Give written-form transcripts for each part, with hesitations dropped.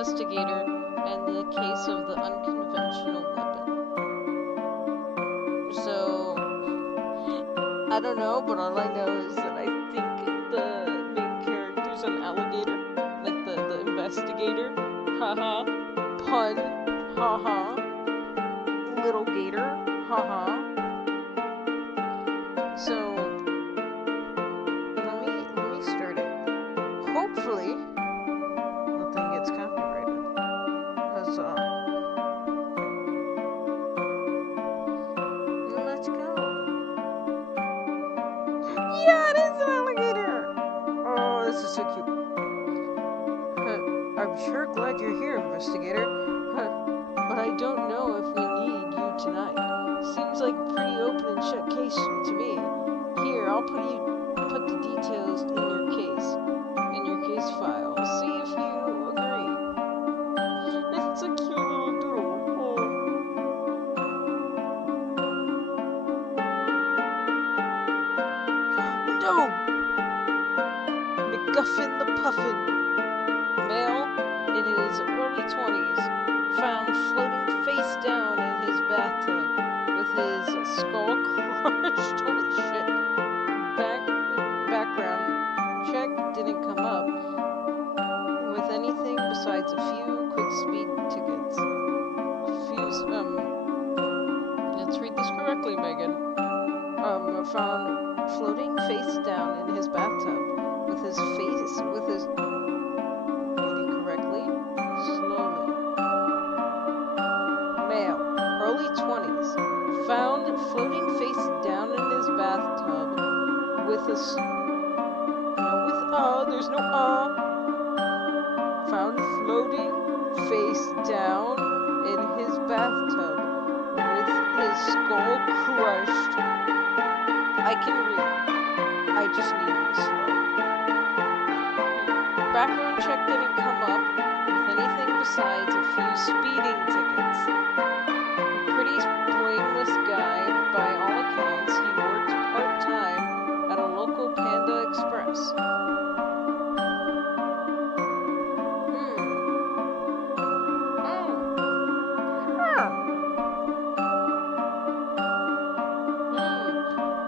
Investigator and the case of the unconventional weapon. So, I don't know, but all I know is that I think the main character's an alligator. Like the investigator. Haha. Pun. Haha. Little gator. Haha. So, let me start it. Hopefully, nothing gets copyrighted. Huzzah. Let's go. Yeah, it is an alligator! Oh, this is so cute. I'm sure glad you're here, investigator. But I don't know if we need you tonight. Seems like a pretty open and shut case to me. Here, I'll put the details in your case file. See if you agree. It's a cute little doodle. Oh. No! MacGuffin the Puffin. Male in his early 20s. Found floating face down in his bathtub with his skull crushed. Holy shit. Background check didn't come up with anything besides a few quick speed tickets. Let's read this correctly, Megan. Found floating face down in his bathtub with his read it correctly, slowly. Male, early 20s, found floating face down in his bathtub with there's no found floating face down in his bathtub with his skull crushed. I can read. I just need to slow. Background check didn't come up with anything besides a few speeding tickets. A pretty blameless guy, by all accounts. He worked part-time at a local Panda Express.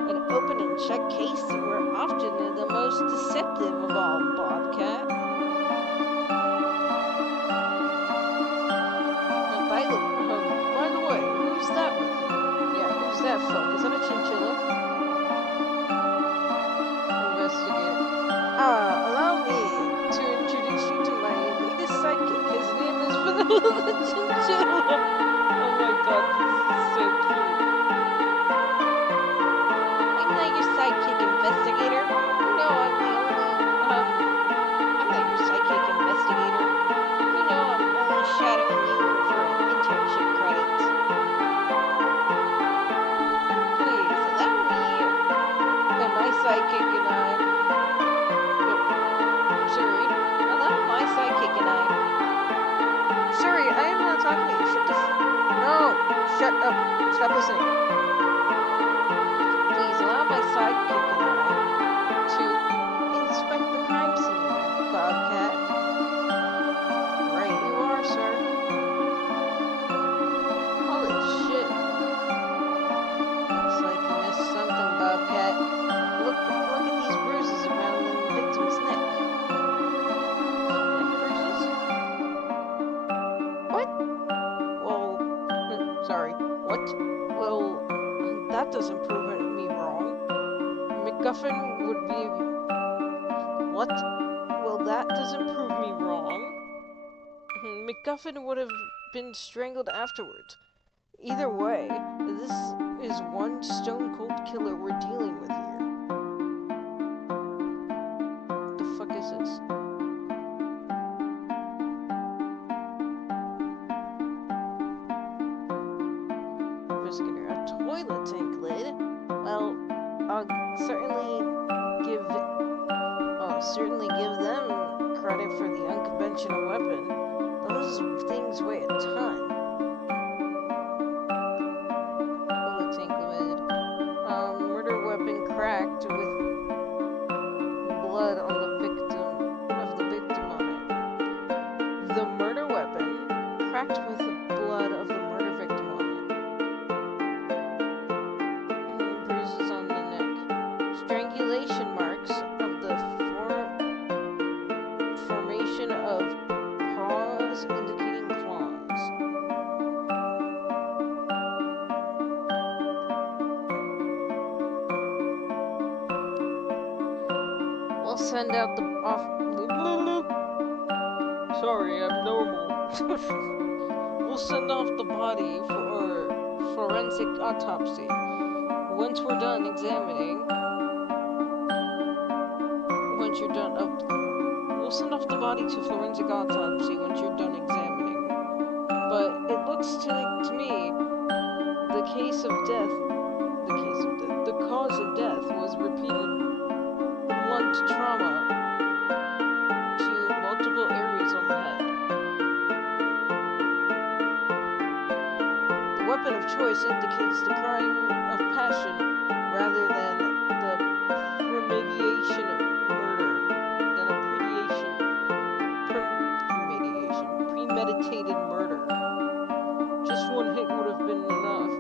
An open and shut case were often the most deceptive of all, Bobcat. By the way, who's that with you? Yeah, who's that folk? Is that a chinchilla? Investigate. Allow me to introduce you to my latest sidekick. His name is Vanilla the Chinchilla. Oh my god, this is so cute. I'm not your sidekick, investigator. No, I'm not your sidekick, investigator. You know I'm only shadowing you for internship credits. Please, allow me and my sidekick and I... Sorry, allow my sidekick and I... Sorry, I am not talking to you. Shut the No! Shut up. Stop listening. Please, allow my sidekick and I to inspect the crime scene, Bobcat. Right you are, sir. Holy shit. Looks like you missed something, Bobcat. Look at these bruises around the victim's neck. Neck bruises? What? Well, sorry. What? Well, that doesn't prove me wrong. MacGuffin would be... What? Well, that doesn't prove me wrong. MacGuffin would have been strangled afterwards. Either way, this is one stone-cold killer we're dealing with here. What the fuck is this? Investigator, a toilet tank lid? Well, I'll certainly give them credit for the unconventional weapon. Those things weigh a ton. Bullet tank lid. Murder weapon cracked with blood on the victim on it. The murder formation of paws indicating claws. We'll send out the off. Sorry, I'm normal. We'll send off the body for forensic autopsy. Once we're done examining, once you're done, we'll send off the body to forensic autopsy once you're done examining. But it looks to me, the cause of death was repeated blunt trauma to multiple areas on the head. The weapon of choice indicates the crime of passion rather than the premeditation murder. Just one hit would have been enough.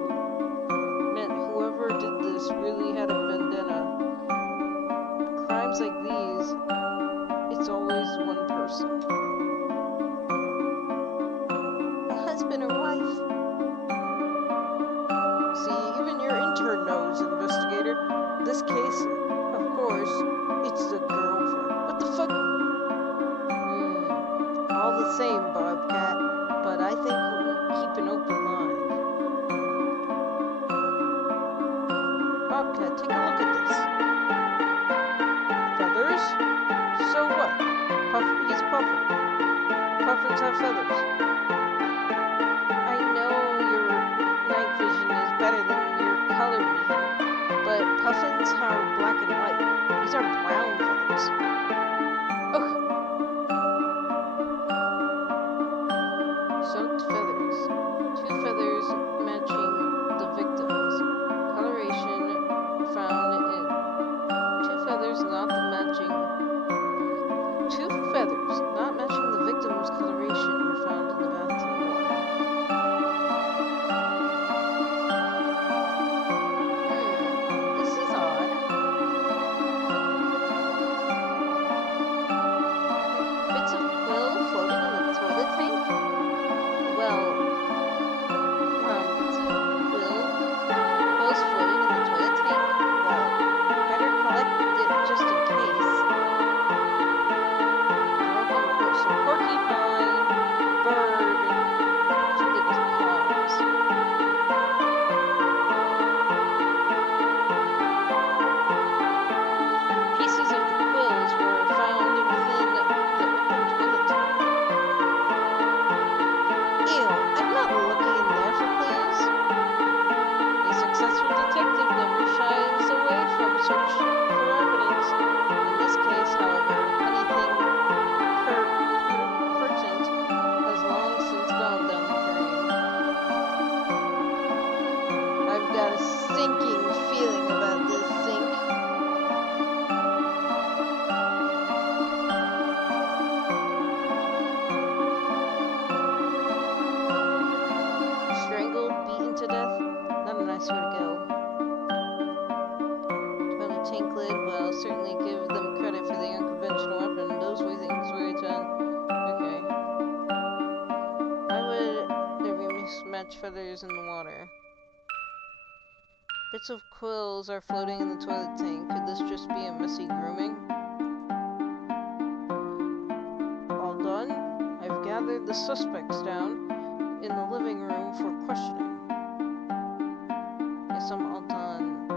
Meant whoever did this really had a vendetta. Crimes like these, it's always one person. A husband or wife. See, even your intern knows, investigator. This case, of course, it's the girlfriend. What the fuck? All the same, Bobcat. But I think we'll keep an open mind. Bobcat, take a look at this. Feathers? So what? He's Puffin. Puffins have feathers. I know your night vision is better than your color vision, but Puffins are black and white. These are brown feathers. Ugh. Soaked feathers. 2 feathers matching the victims. Coloration found in 2 feathers not matching the victim's coloration were found in the bathtub water. This is odd. Bits of quill floating in the toilet tank? Well, bits of quills floating in the toilet tank? Well, better collect it just in case. So porcupine, bird, something with paws. Pieces of the quills were found within the open toilet tank. Ew, I'm not looking in there for clues. A successful detective never shies away from search for evidence. In this case, however, anything pertinent has long since gone down the drain. I've got a sinking feeling about this sink. Strangled, beaten to death? Not a nice way to go. Toilet tank lid, well, certainly give them credit for the unconventional weapon. Those things were done. Okay. Why would there be mismatched feathers in the water? Bits of quills are floating in the toilet tank. Could this just be a messy grooming? All done? I've gathered the suspects down in the living room for questioning. Yes, I'm all done.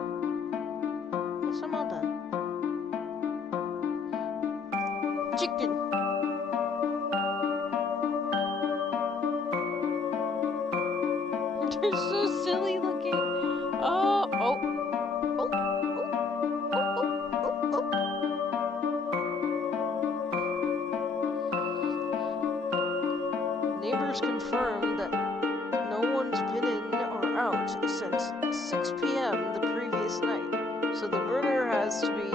Chicken! They're so silly looking. Neighbors confirm that no one's been in or out since 6 p.m. the previous night. So the murderer has to be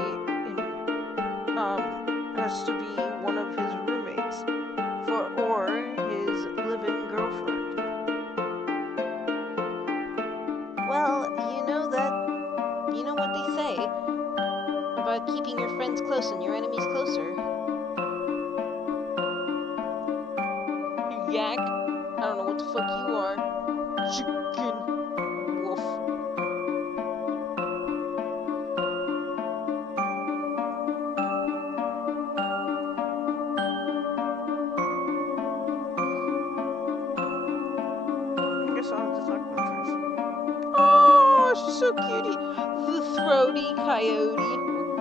one of his roommates or his live-in girlfriend. Well, you know what they say about keeping your friends close and your enemies closer. yak. I don't know what the fuck you are. Chicken. Wolf. I guess I'll have to talk about first. Oh, she's so cutie. The throaty coyote.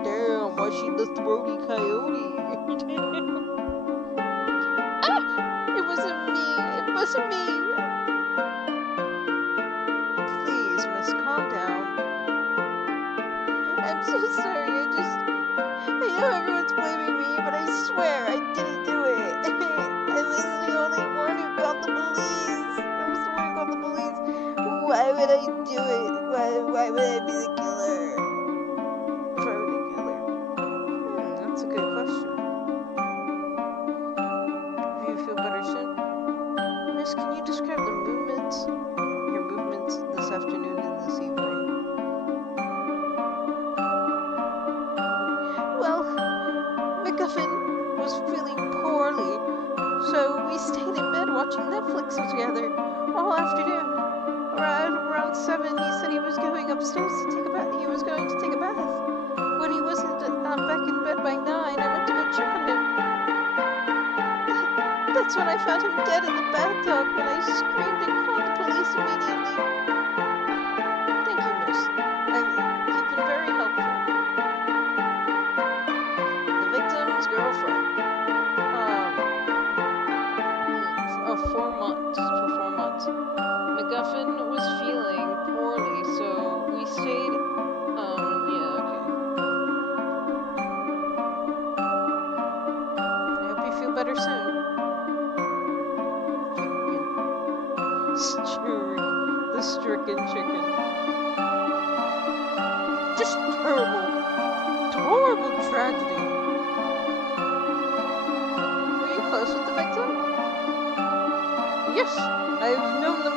Damn, why she the throaty coyote? Ah! It wasn't me. It wasn't me. Please, miss, calm down. I'm so sorry. I know everyone's blaming me, but I swear I didn't do it. I was the only one who called the police. I was the one who called the police. Why would I do it? Why would I be the killer? If I were the killer? That's a good question. Do you feel better soon? Miss, can you describe your movements this afternoon and this evening? Well, MacGuffin was feeling poorly, so we stayed in bed watching Netflix together all afternoon. Around 7, he said he was going upstairs to take a bath. He was going to take a bath. When he wasn't back in bed by 9, I went to go check on him. That's when I found him dead in the bathtub, and I screamed and called the police immediately. Thank you, miss. You've been very helpful. The victim's girlfriend. For 4 months. MacGuffin was feeling poorly, so we stayed, yeah, okay. I hope you feel better soon. The stricken chicken. Just horrible tragedy. Were you close with the victim? Yes, I've known the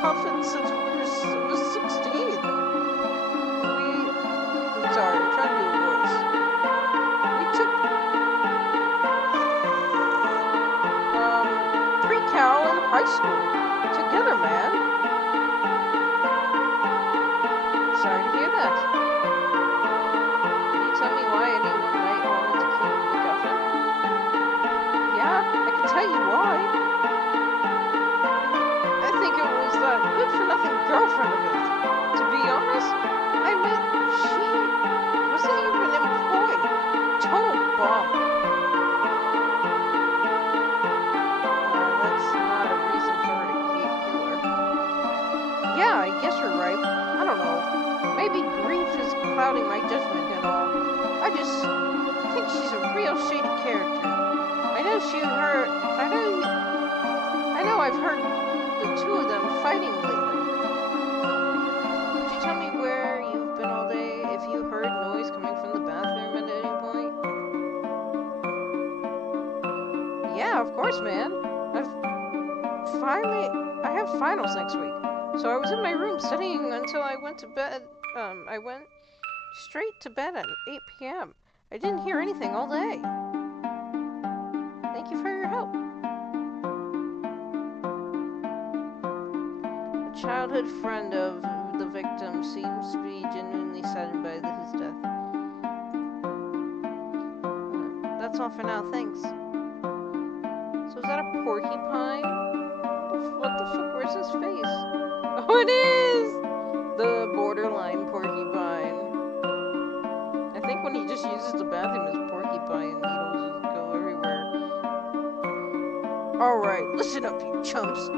Puffin since we was 16. I'm sorry, I'm trying to do a voice. We took, pre-cal in high school. Together, man. Sorry to hear that. Can you tell me why anyone might want to kill MacGuffin? Yeah, I can tell you why. I think it was that good-for-nothing girlfriend of his. To be honest, I mean, she wasn't even employed. Total bum. That's not a reason for her to be a killer. Yeah, I guess you're right. I don't know. Maybe grief is clouding my judgment and all. I think she's a real shady character. I know I've heard the two of them fighting lately. Could you tell me where you've been all day? If you heard noise coming from the bathroom at any point? Yeah, of course, man. I have finals next week. So I was in my room studying until I went to bed. I went straight to bed at 8 p.m. I didn't hear anything all day. Thank you for your help. A childhood friend of the victim seems to be genuinely saddened by his death. That's all for now, thanks. So is that a porcupine? What the fuck, where's his face? Oh, it is! The borderline porcupine. I think when he just uses the bathroom, his porcupine needles just go everywhere. Alright, listen up, you chumps.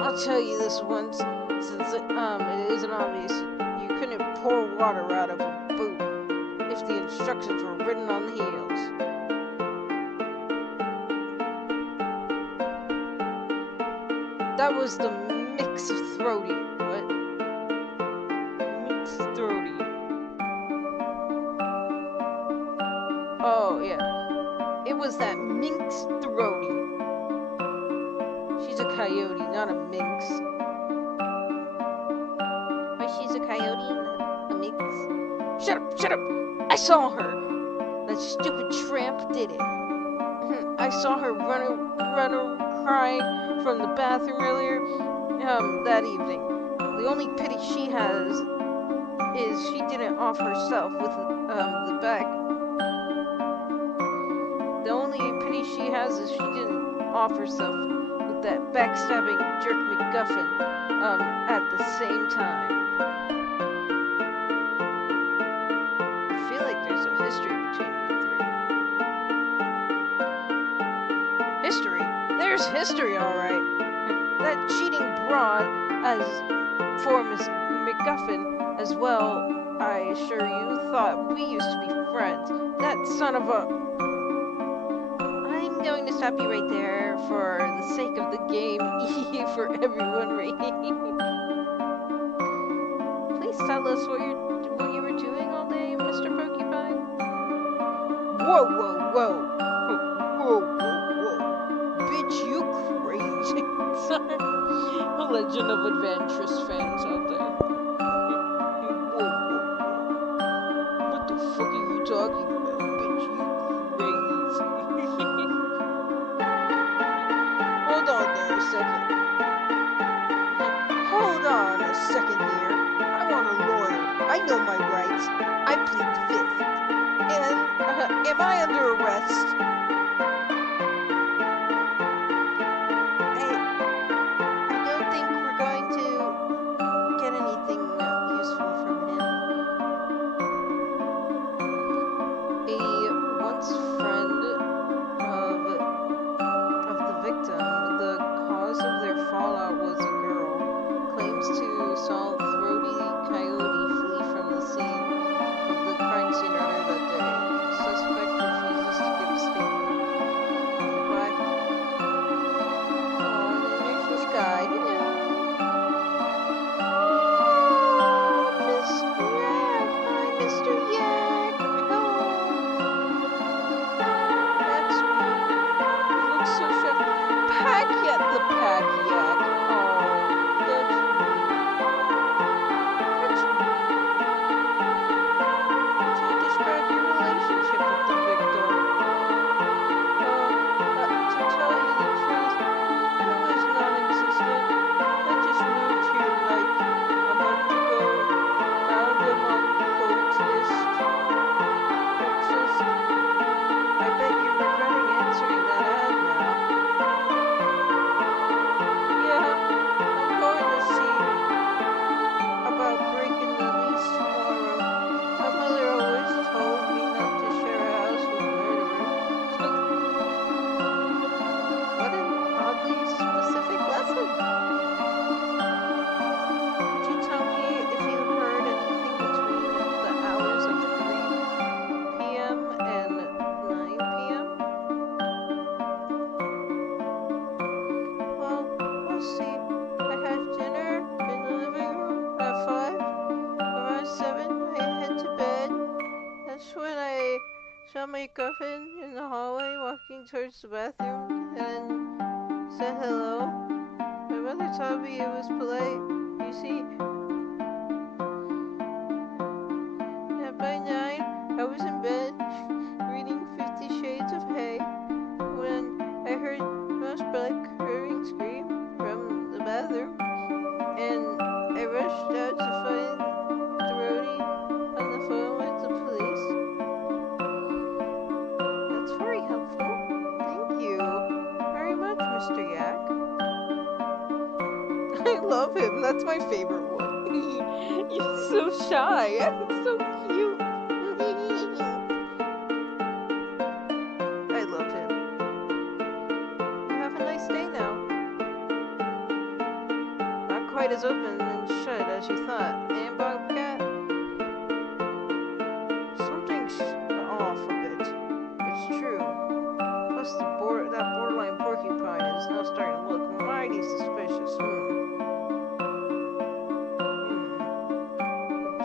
I'll tell you this once, since it isn't obvious. You couldn't pour water out of a boot if the instructions were written on the heels. That was the mix of throaty. What? Mixed throaty. Oh, yeah. It was that minx throaty. She's a coyote, not a minx. Why, she's a coyote and a minx? Shut up! I saw her! That stupid tramp did it. I I saw her run crying from the bathroom earlier, that evening. The only pity she has is she didn't off herself with, the bag. The only pity she has is she didn't off herself with that backstabbing jerk MacGuffin, at the same time. I feel like there's a history between you three. History? There's history, alright. That cheating broad, as for Miss MacGuffin as well, I assure you, thought we used to be friends. That son of a... I'm going to stop you right there for the sake of the game E for everyone rating. Please tell us what you were doing all day, Mr. Porcupine. Whoa, whoa, whoa. Whoa, whoa, whoa. Bitch, you crazy. Sorry. A legend of adventurous fans out there. Whoa, whoa, whoa. What the fuck are you talking about, bitch? You crazy. Hold on there a second. Hold on a second here. I want a lawyer. I know my rights. I plead fifth. And, am I under arrest? I don't think we're going to get anything useful from him. A once friend of the victim, the cause of their fallout was a girl, claims to saw throaty coyote flee from the scene of the crime scene earlier that day. Suspect refuses to give a statement. Goodbye. Oh, and then there's this guy. Hello. Oh, Mr. Yak. Hi, Mr. Yak. Oh. That's me. You look so sharp. Pack Yak, the Pack Yak. Oh, that's me. That's me. So describe your relationship with the victim. To tell you the truth, it was non-existent. I just moved here like a month ago. Found him on Craigslist. I bet you're regretting answering that ad now. Yeah, I'm going to see about breaking the lease tomorrow. My mother always told me not to share a house with murderers. What an oddly specific lesson. Could you tell me if you heard anything between the hours of 3 p.m. and 9 p.m.? Well, we'll see. I had dinner in the living room at 5. Around 7, I head to bed. That's when I saw my MacGuffin in the hallway walking towards the bathroom and said hello. My mother told me it was polite. You see, by 9, I was in bed reading 50 Shades of Hay when I heard the most blood-curdling scream from the bathroom, and I rushed out to find Throaty on the phone with the police. That's very helpful. Thank you very much, Mr. Yak. I love him. That's my favorite one. He's so shy. It's so cute. I love him. Have a nice day now. Not quite as open and shut as you thought, eh, Bobcat? Something's off a bit. It's true. Plus, that borderline porcupine is now starting to look mighty suspicious.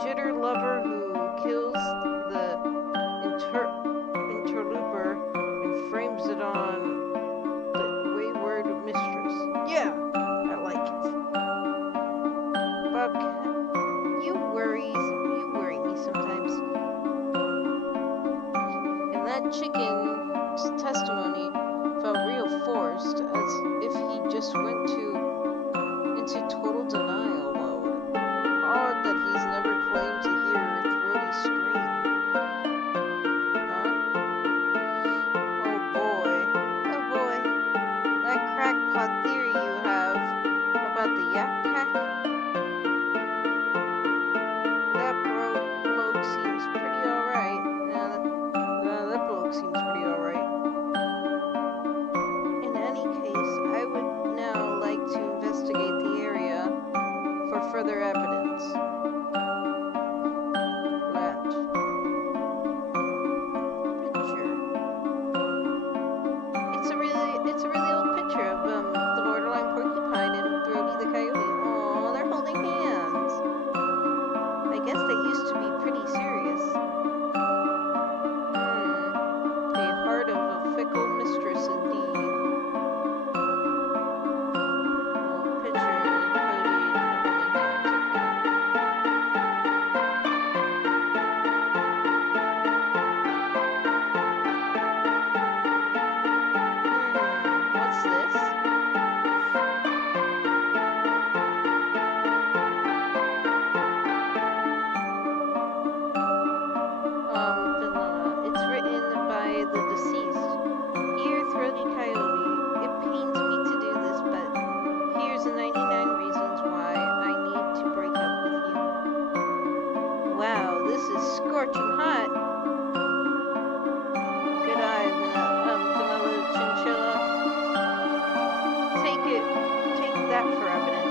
Jitter lover who kills the interloper and frames it on the wayward mistress. Yeah, I like it. Bobcat, you it's a really old picture of the borderline porcupine and Brody the coyote. Oh, they're holding hands. I guess they used to be pretty serious. The heart of a fickle mistress indeed. Old picture of Cody and holding hands. What's this? It's written by the deceased. Dear Throaty Coyote, it pains me to do this, but here's 99 reasons why I need to break up with you. Wow, this is scorching hot. Good eye, Vanilla Chinchilla. Take that for evidence.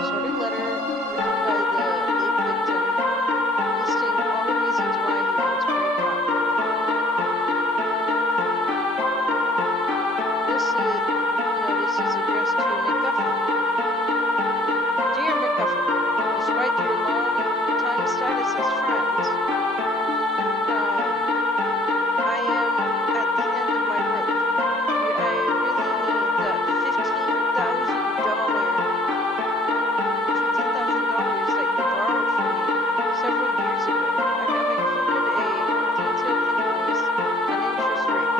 Sorted letter written by the late victim, listing all the reasons why he wants to break up. This is addressed to McGuffin. Dear McGuffin, despite your long-time status as friends, I am at the end of my rope. I really need that $15,000 that you borrowed from me several years ago. I have included a detailed invoice and interest rate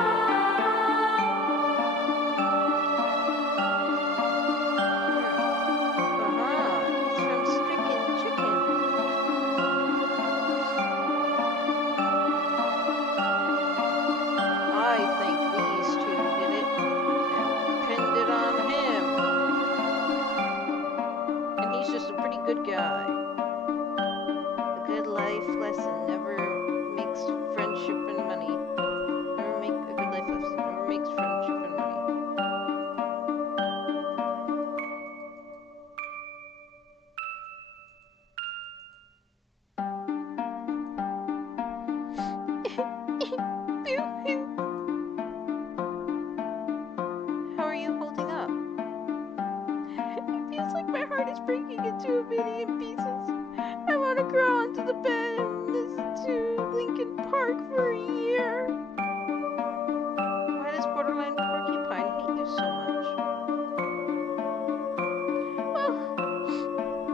below. It's from Stricken Chicken. I think these two did it and pinned it on him. And he's just a pretty good guy. A good life lesson never makes friendship and money. Never make a good life lesson. Never makes friendship and money. How are you holding up? It feels like my heart is breaking into a million pieces. I want to crawl onto the bed and listen to Linkin Park for a year. Why does Borderline Porcupine hate you so much? Well,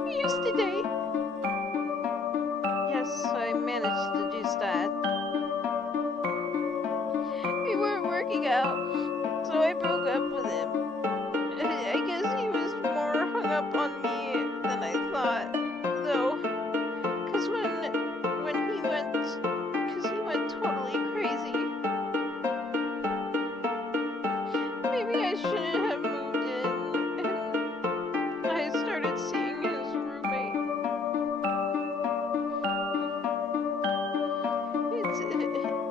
yesterday. Yes, I managed to do that. We weren't working out, so I broke up with him. I guess he was more hung up on me than I thought, though. Cause he went totally crazy. Maybe I shouldn't have moved in, and I started seeing his roommate.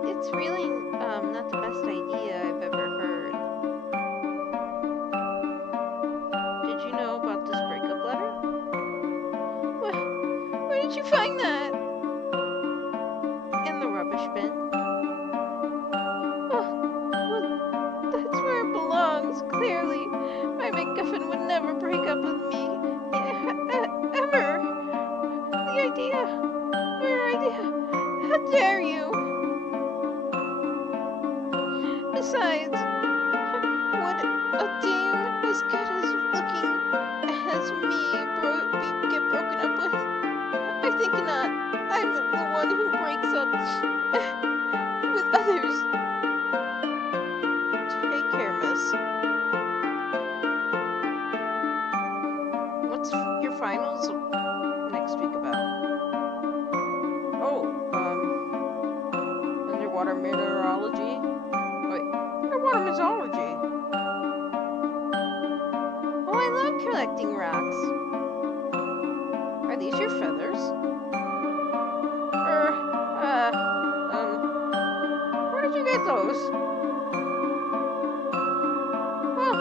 It's really not the best idea I've ever heard. Did you know about this breakup letter? Where did you find that? In the rubbish bin. Oh, well, that's where it belongs, clearly. My MacGuffin would never break up with me. Ever. Your idea. How dare you? Besides, would a dame as good as looking as me get broken up with? I think not. I'm the one who breaks up with others. Take care, miss. What's your finals next week about? Oh, underwater mineralogy. Wait, underwater mythology. Oh, I love collecting rocks. Are these your feathers? Where did you get those? Well,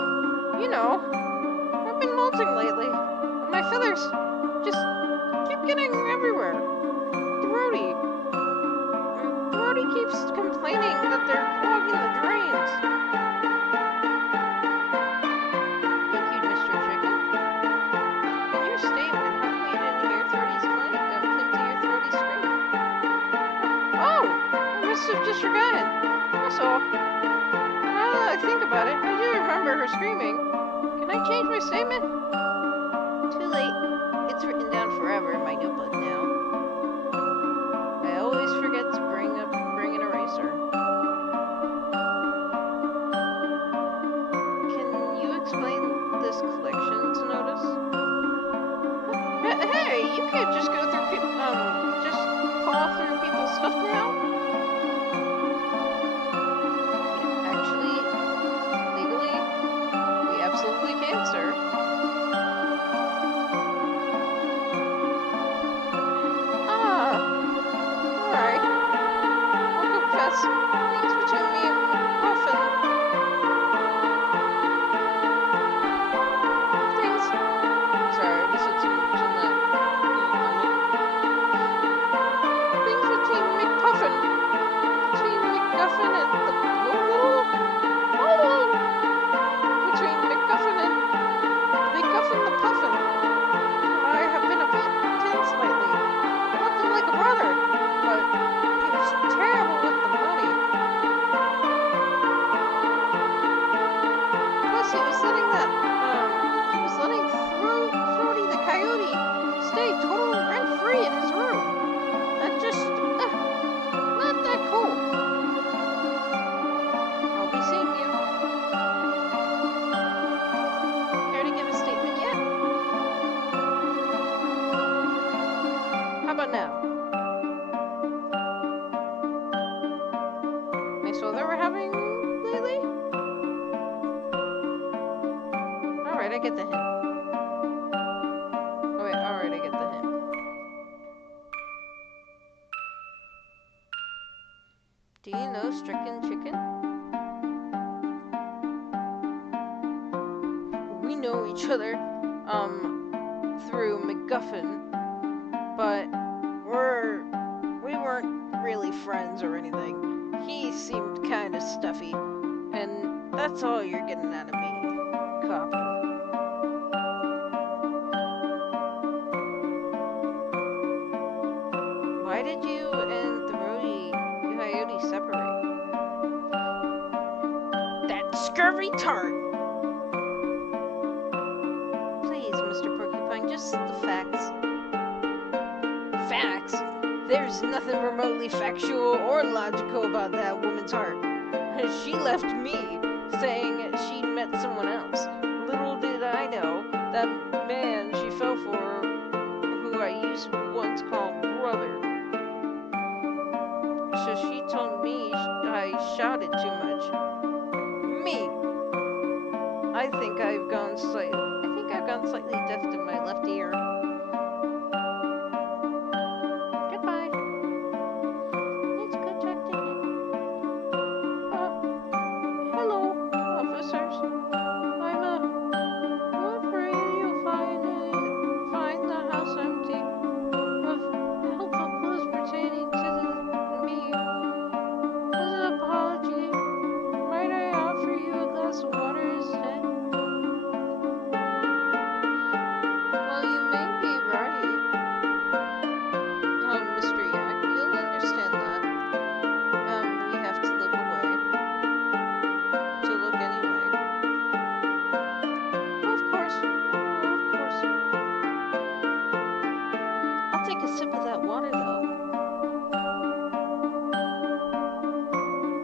I've been molting lately. My feathers getting everywhere. Throaty. Throaty keeps complaining that they're clogging the drains. Thank you, Mr. Chicken. In your statement, how come you didn't hear Throaty's claim to hear Throaty's screaming? Oh, I must have just forgotten. Also, now that I think about it, I do remember her screaming. Can I change my statement? Too late. It's written down forever in my notebook now. I always forget to bring an eraser. Can you explain this collections notice? Hey, you can't just go through just paw through people's stuff now. Actually, legally, we absolutely can, sir. Alright. I'll confess. Things between me and Muffin. Things. Sorry, I just had too much on that. Things between McPuffin. Between McGuffin and the. Between McGuffin and McGuffin the Puffin. I have been a bit tense lately. I loved him like a brother, but he was terrible with the money. Plus, he was letting Throaty the Coyote stay totally rent-free in his room. That just, not that cool. I'll be seeing you. Care to give a statement yet? How about now? Nice weather we're having lately? Alright, I get the hint. Oh wait, alright, I get the hint. Do you know Stricken Chicken? We know each other, through McGuffin, but we weren't really friends or anything. He seemed kind of stuffy, and that's all you're getting out of me, copper. Why did you and the Coyote separate? That scurvy tart! Please, Mr. Porcupine, just the facts. Facts? There's nothing remotely factual or logical about that woman's heart. She left me, saying she'd met someone else. Little did I know, that man she fell for, who I used to once call brother. So she told me I shouted too much. Me! I think I've gone slightly deaf to my left ear. Goodbye. It's good talking to you. Hello, officers. I'm afraid you'll find the house empty of helpful clues pertaining to me. As an apology, might I offer you a glass of water instead? Well, you may be right. Mr. Yak, you'll understand that. We have to look away. To look anyway. Of course. I'll take a sip of that water, though.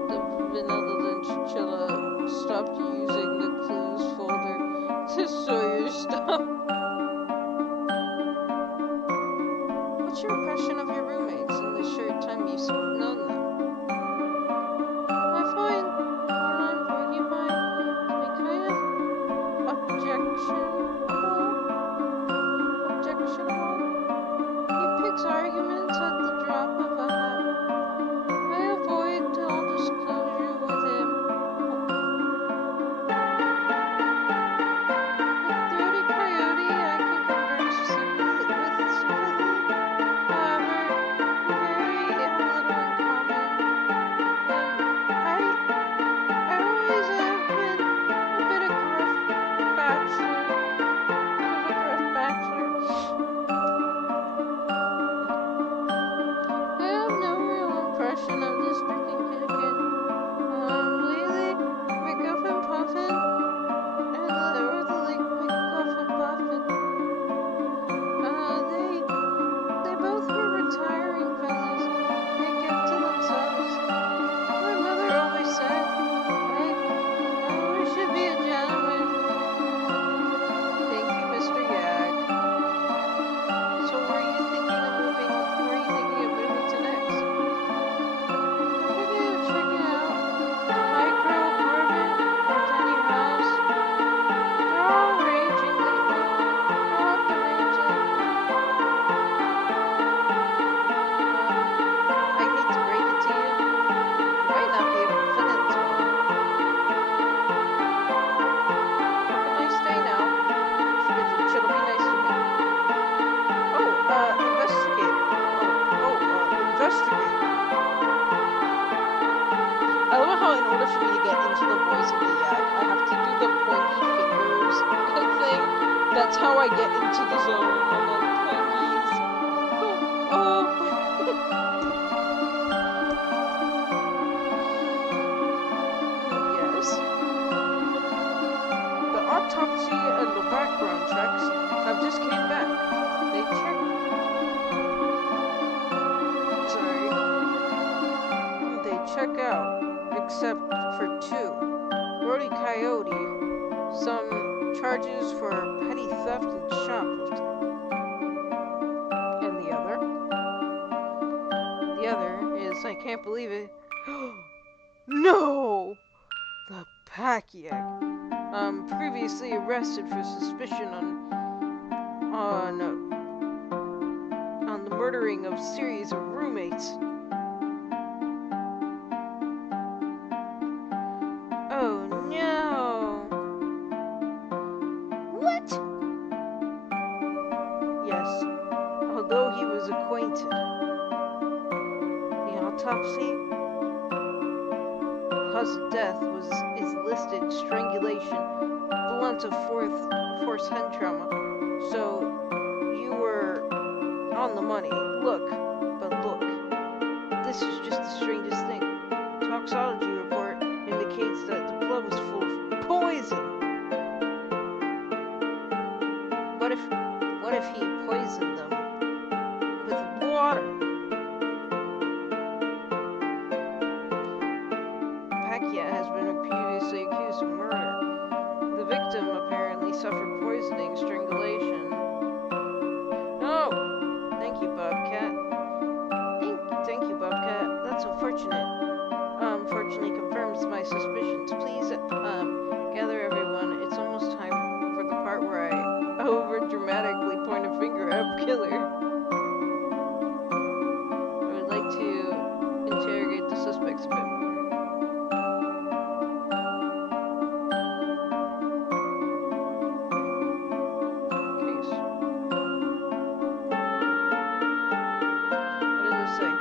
The benevolent chinchilla stopped using the clues folder to store your stuff. What's your impression of your roommates in the short time you've known them? I find Caroline Porcupine to be kind of objectionable. He picks arguments at the drop of a hat. I avoid all disclosure with him. With Throaty Coyote, I can converse with sympathy. now I get into the zone. I'm like, please. Oh. Yes. The autopsy and the background checks have just came back. They checked. Sorry. They check out, except for two. Brody Coyote, some charges for petty theft and shoplifting. And the other is, I can't believe it. No! The Pakiak. Previously arrested for suspicion on the murdering of a series of roommates. Oh no! What? Yes, although he was acquainted. The autopsy? Cause of death is listed strangulation, blunt of force head trauma. So you were on the money. Look, this is just the strangest thing. Toxology report indicates that the blood was full of poison. What if he poisoned them with water? Pakia has been previously accused of murder. The victim apparently suffered poisoning, strangulation. No! Thank you, Bobcat. Thank you, Bobcat. That's unfortunate. Fortunately confirms my suspicions. Please, gather everyone. It's almost time for the part where I over-dramatically point a finger at a killer. I would like to interrogate the suspects a bit more. Case. What does it say?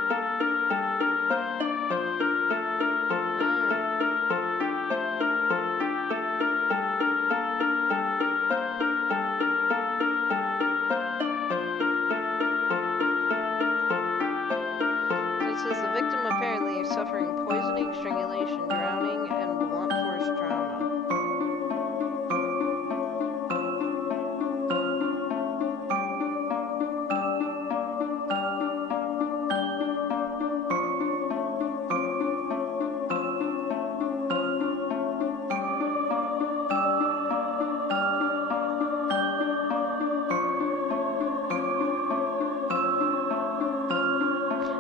The victim apparently is suffering poisoning, strangulation, drowning, and blunt force trauma.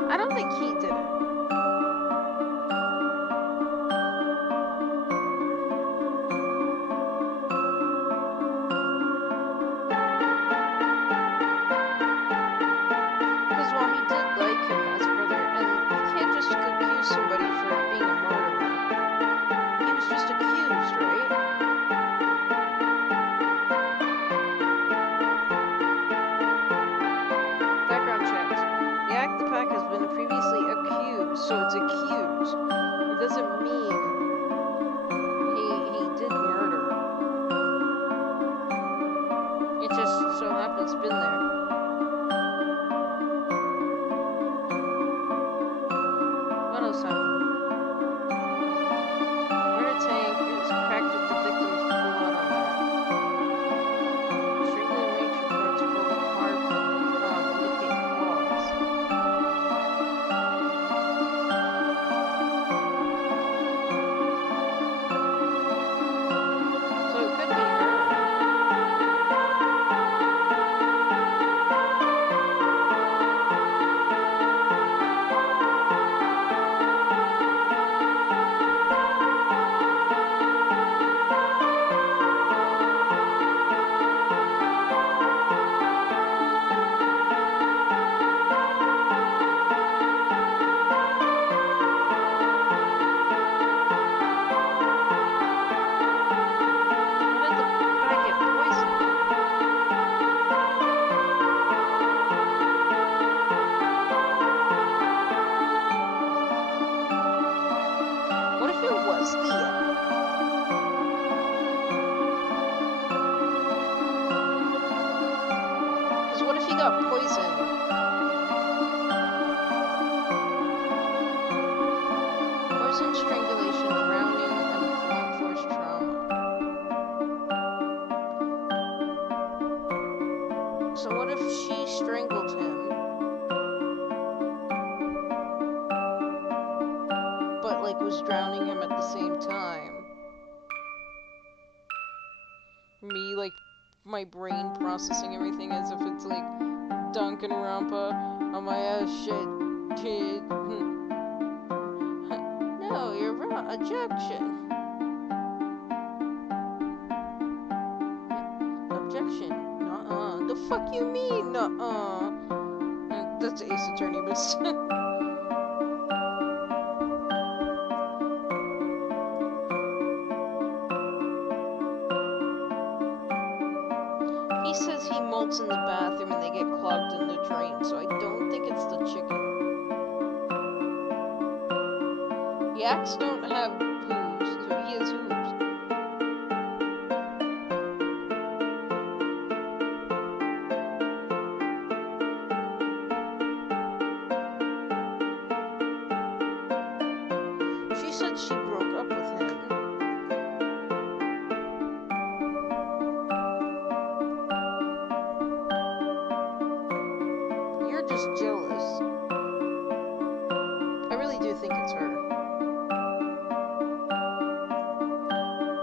I don't think he did it. Because while he did like him as brother, and you can't just accuse somebody for being a murderer. He was just accused, right? Background checks. The pack has been previously accused if he got poisoned? Poison, strangulation, drowning, and blunt force trauma. So what if she strangled him? But, like, was drowning him at the same time? Me, like, my brain processing everything as if it's like Danganronpa on my ass shit, kid. No, you're wrong. Objection. Objection. Nuh-uh. The fuck you mean? Nuh-uh. That's Ace Attorney, but he says he molts in the bathroom and they get clogged in the drain, so I don't think it's the chicken. Yaks don't have hooves, so he has hooves. She said she broke up with him. You're just jealous. I really do think it's her.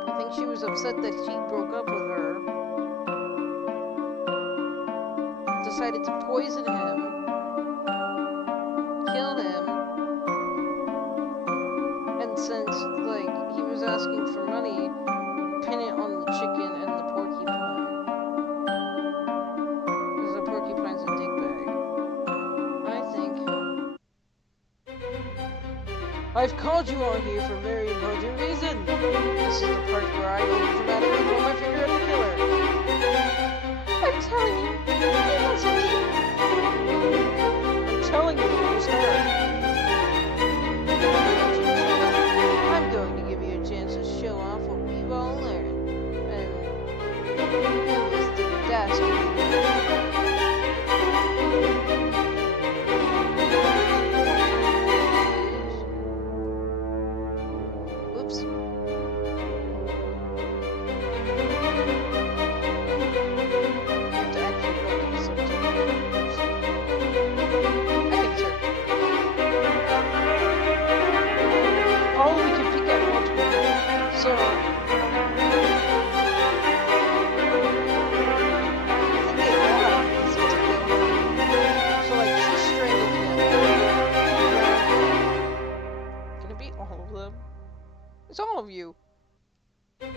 I think she was upset that he broke up with her. Decided to poison him. Kill him. And since, like, he was asking for money, pin it on the chicken and the porcupine. Because the porcupine's a dickbag. I think. I've called you all here for a very important reason. This is the part where I dramatically pull my finger at the killer. I'm telling you, it wasn't me. I'm telling you, it was her. I'm going to give you a chance to show off what we've all learned. And it was the dastardly. Whoops. I have to actually look at the subtitles. I think it's her. Oh, we can pick out multiple. So, I think they all have easy to kill. So, like, she strangled him. Can it be all of them? It's all of you. You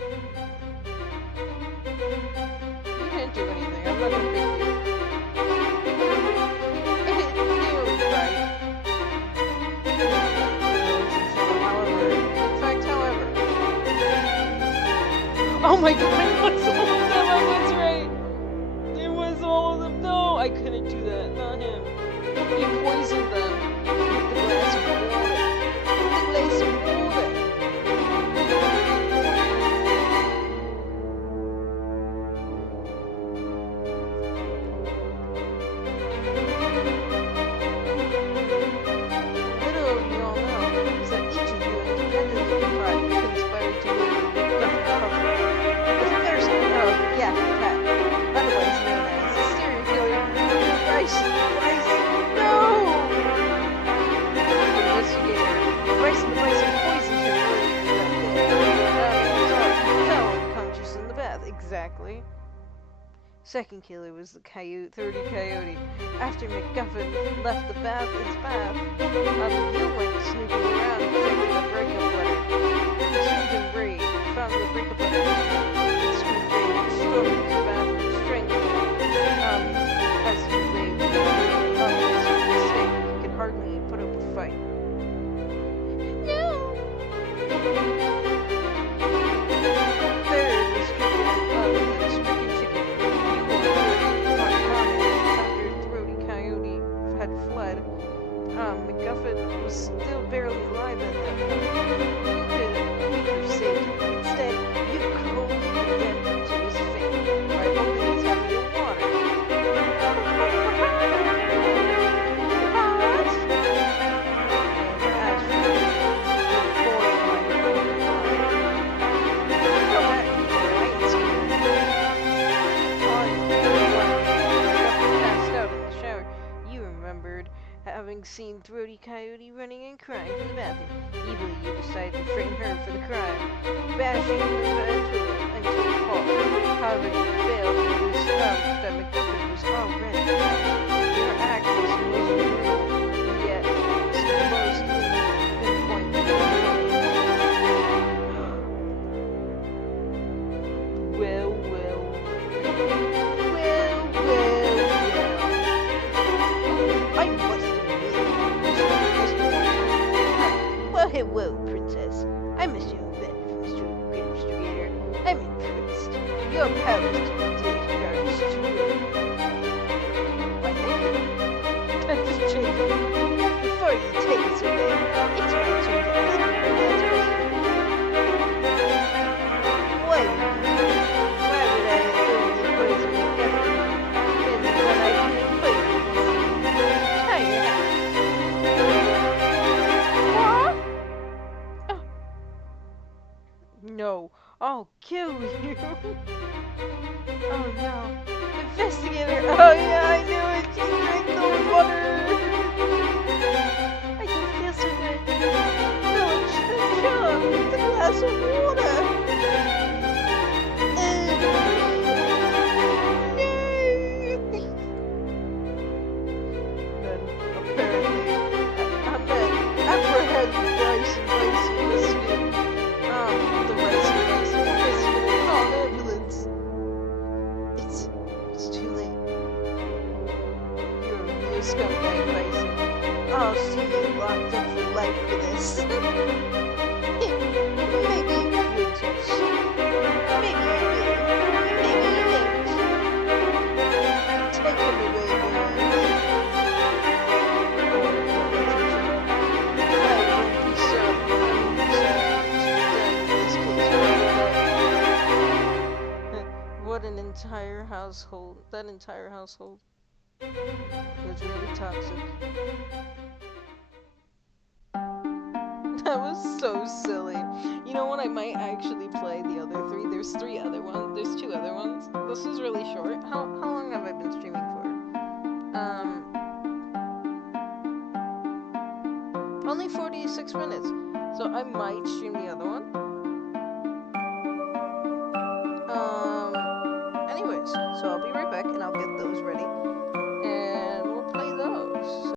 didn't do anything. I'm not gonna pick you. You were right. However, in fact, however. Oh my god, it was all of them. I was right. It was all of them. No, I couldn't do that. Not him. He poisoned them with the glass of water. The glass of water. Little of you all know is that each of you independently conspired to murder the cover. If there's yeah, Pat, otherwise known as the serial killer, Bryce, no! Investigator, Bryce and poisoned him earlier that day. Fell unconscious in the bath, exactly. Second killer was the 30 Coyote. After McGuffin left his bath, you went snooping around and checking the breakup letter. Consumed and Braid found the breakup letter and screwed Braid, stormed into the bathroom, strangled him. As he lay his mistake, he could hardly put up a fight. No! Third was the stricken chicken. After Throaty Coyote had fled, McGuffin was still barely alive at that point. You could have saved him. Instead, you cruelly condemned him to his fate by opening his head in water. having seen Throaty Coyote running and crying from the bathroom. Evilly, you decided to frame her for the crime, bashing the toilet until it falls. However, you failed to notice that MacGuffin was already dead. Your act was brutal, yet most pinpoint. Well, well, well, well, well. I must admit, well, hello, princess. I must have met Mr. Investigator. I'm impressed. Your powers to predict guards to why, thank you. That's changing. Before you take us away, it's my turn to ask you my last question. Why would I only poison MacGuffin when I can poison the entire house? What? No, I'll kill you. Oh no. Investigator! Oh yeah, I knew it! She drank the water! I don't feel so good. No, chill. The glass of water! Then, apparently, after I had rice and biscuit, the rice and biscuit, call an ambulance. It's too late. You're a real scumbag, Bison. I'll see you locked up for life for this. Maybe you would just. Maybe you will. Maybe you won't. Take him away, boys. What an entire household. That entire household was really toxic. That was so silly. You know what? I might actually play the other three. There's three other ones. There's two other ones. This is really short. How long have I been streaming for? Only 46 minutes. So I might stream the other one. Anyways, so I'll be right back and I'll get those ready.